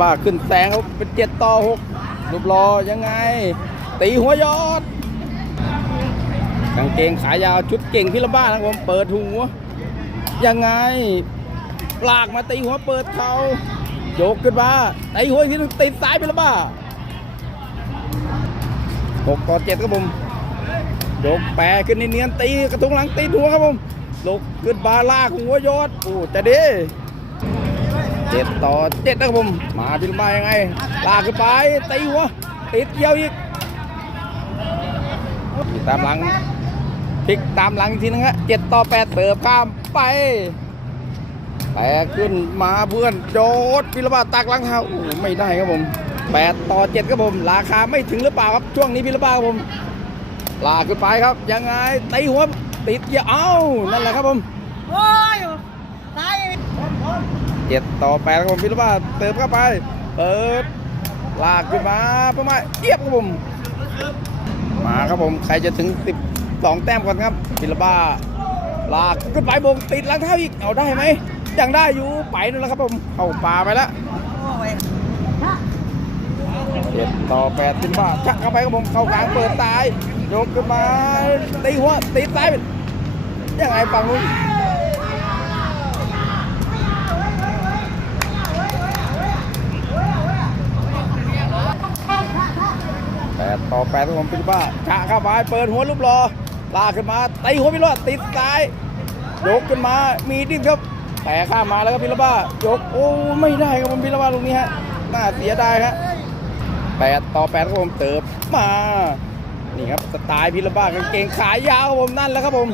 บ้าขึ้นแซงเขาเป็นเจ็ดต่อหกรูปรอยังไง ตีหัวยอดกางเกงขายาวชุดเก่งพิลบ้านะครับผมเปิดหัวยังไง ปลากมาตีหัวเปิดเขาโยกขึ้นมาตีหัวอีกทีนึงติดซ้ายพิลบ้าหกต่อเจ็ดครับผมโยกแปรขึ้นเนียนตีกระทุงหลังตีหัวครับผมลุกขึ้นบาลากหัวยอดโอ้จะดี เจ็ดต่อเจ็ดนะครับผม มาพิลบ้ายังไง ลากขึ้นไปตีหัวติดเกี่ยวอีกตามหลังพลิกตามหลังอีกทีนึงฮะเจ็ดต่อแปดเสิร์ฟข้ามไปแต่ขึ้นมาเพื่อนโจดพิรบาตักหลังเท้าโอ้โหไม่ได้ครับผมแปดต่อเจ็ดครับผม ราคาไม่ถึงหรือเปล่าครับช่วงนี้พิรบาครับผม ลากขึ้นไปครับยังไงตีหัวติดเกี่ยวเอ้านั่นแหละครับผมโอ เจ็ดต่อแปดครับผมพิรบาเติมเข้าไป เปิด ลากขึ้นมาประมาณเอียบครับผม มาครับผม ใครจะถึง12แต้มก่อนครับพิลบ้าลากขึ้นไปบงติดลังเท้าอีก เอาได้ไหมยังได้อยู่ ไปนั่นแหละครับผม เข้าป่าไปแล้วเจ็ดต่อแปดพิลบ้าชักเข้าไปครับผม เข้ากลางเปิดซ้าย ยกขึ้นมาตีหัวตีซ้ายเป็นยังไงฝั่งนู้นแปด ต่อแปดครับผมพิลบ้าชะเข้าไปเปิดหัวลูกรอลากขึ้นมาตีหัวพิลบ้าติดซ้ายยกขึ้นมามีดิ้นครับ แต่ข้ามมาแล้วครับพิลบ้ายกโอ้ไม่ได้ครับผมพิลบ้าลูกนี้ฮะน่าเสียดายครับแปดต่อแปดครับผมเติบมานี่ครับสไตล์พิลบ้ากางเกงขายาวครับผมนั่นแหละครับผม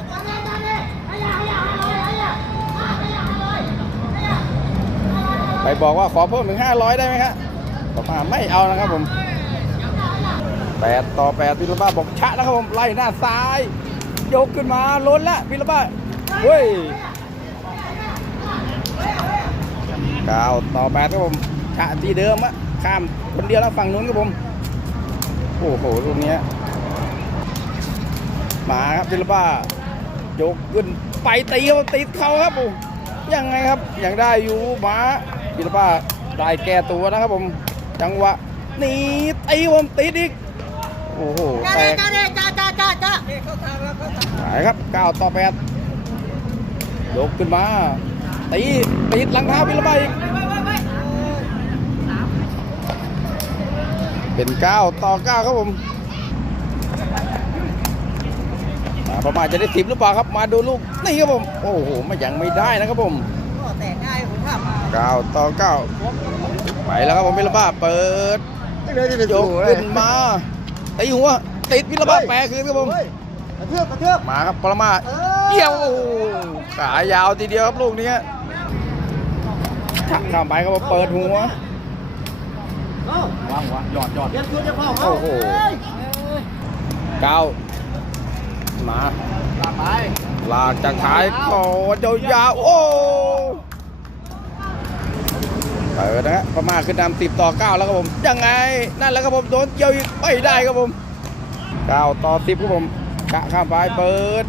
ไปบอกว่าขอเพิ่มถึง500 ได้ไหมครับผมว่าไม่เอานะครับผม แปดต่อแปดพิลบ้าบอกชะนะครับผมไล่หน้าซ้าย ยกขึ้นมาล้นละพิลบ้าเฮ้ยเก้าต่อแปดครับผมชะที่เดิมอะข้ามคนเดียวแล้วฝั่งนู้นครับผมโอ้โหตรงนี้มาครับพิลบ้ายกขึ้นไปตีเขาติดเขาครับผมยังไงครับยังได้อยู่หมาพิลบ้าได้แก้ตัวนะครับผมจังหวะนี้ตีผมติดอีก โอ้โหจ้าแตเด้กจ้าเด้จ้าจ้าจ้าจ้าหายครับ9ต่อ8ยกขึ้นมาตีติดหลังเท้าพิลบ้าอีกเป็น9ต่อ9ครับผมมาประมาณจะได้สิบหรือเปล่าครับมาดูลูกนี่ครับผมโอ้โหไม่ยังไม่ได้นะครับผมแต่ง่ายผมทำ9ต่อ9ไปแล้วครับผมพิลบ้าเปิดยกขึ้นมา ตีหัวติดพิลบ้าแปรคืนครับผมกระเทือบกระเทือบมาครับปรมาเกี่ยวโอ้โหขายาวทีเดียวครับลูกนี้ชักข้ามไปครับผมเปิดหัวว่างวะหยอดหยอดเดี๋ยวคุณจะพ่อโอ้โหเก้ามาลาไปลากจากท้ายคอยาวๆโอ้ เปิดนะฮะประมาขึ้นนำสิบต่อเก้าแล้วครับผม ยังไง นั่นแหละครับผม โดนเกี่ยวอีกไม่ได้ครับผมเก้าต่อสิบครับผมกะข้ามไปเปิด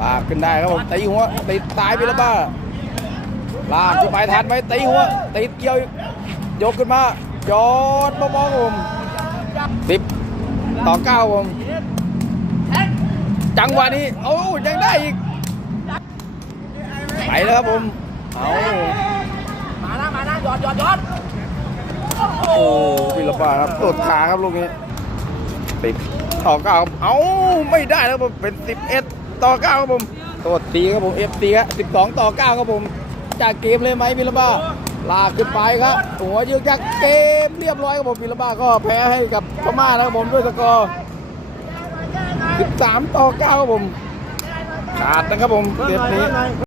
ลากขึ้นได้ครับผมตีหัวติดตายไปแล้วบ้าลากขึ้นไปทันไหมตีหัวติดเกี่ยวยกขึ้นมายอดเบาๆครับผมสิบต่อเก้าครับผม จังหวะนี้โอ้ยังได้อีกไปแล้วครับผม เอา นะมานะหยอดยอดหยอดโอ้วิลปาครับตดขาครับลูกนี้ติดต่อเก้าครับเอาไม่ได้แล้วผมเป็นสิบเอ็ดต่อเก้าครับผมโทษทีครับผมเอฟซีครับสิบสองต่อเก้าครับผมจากเกมเลยไหมวิลปาลากขึ้นไปครับหัวยืกยักเกมเรียบร้อยครับผมวิลปาก็แพ้ให้กับพม่านะครับผมด้วยสกอร์13 ต่อ 9 ครับผม ขาดนะครับผมเกมนี้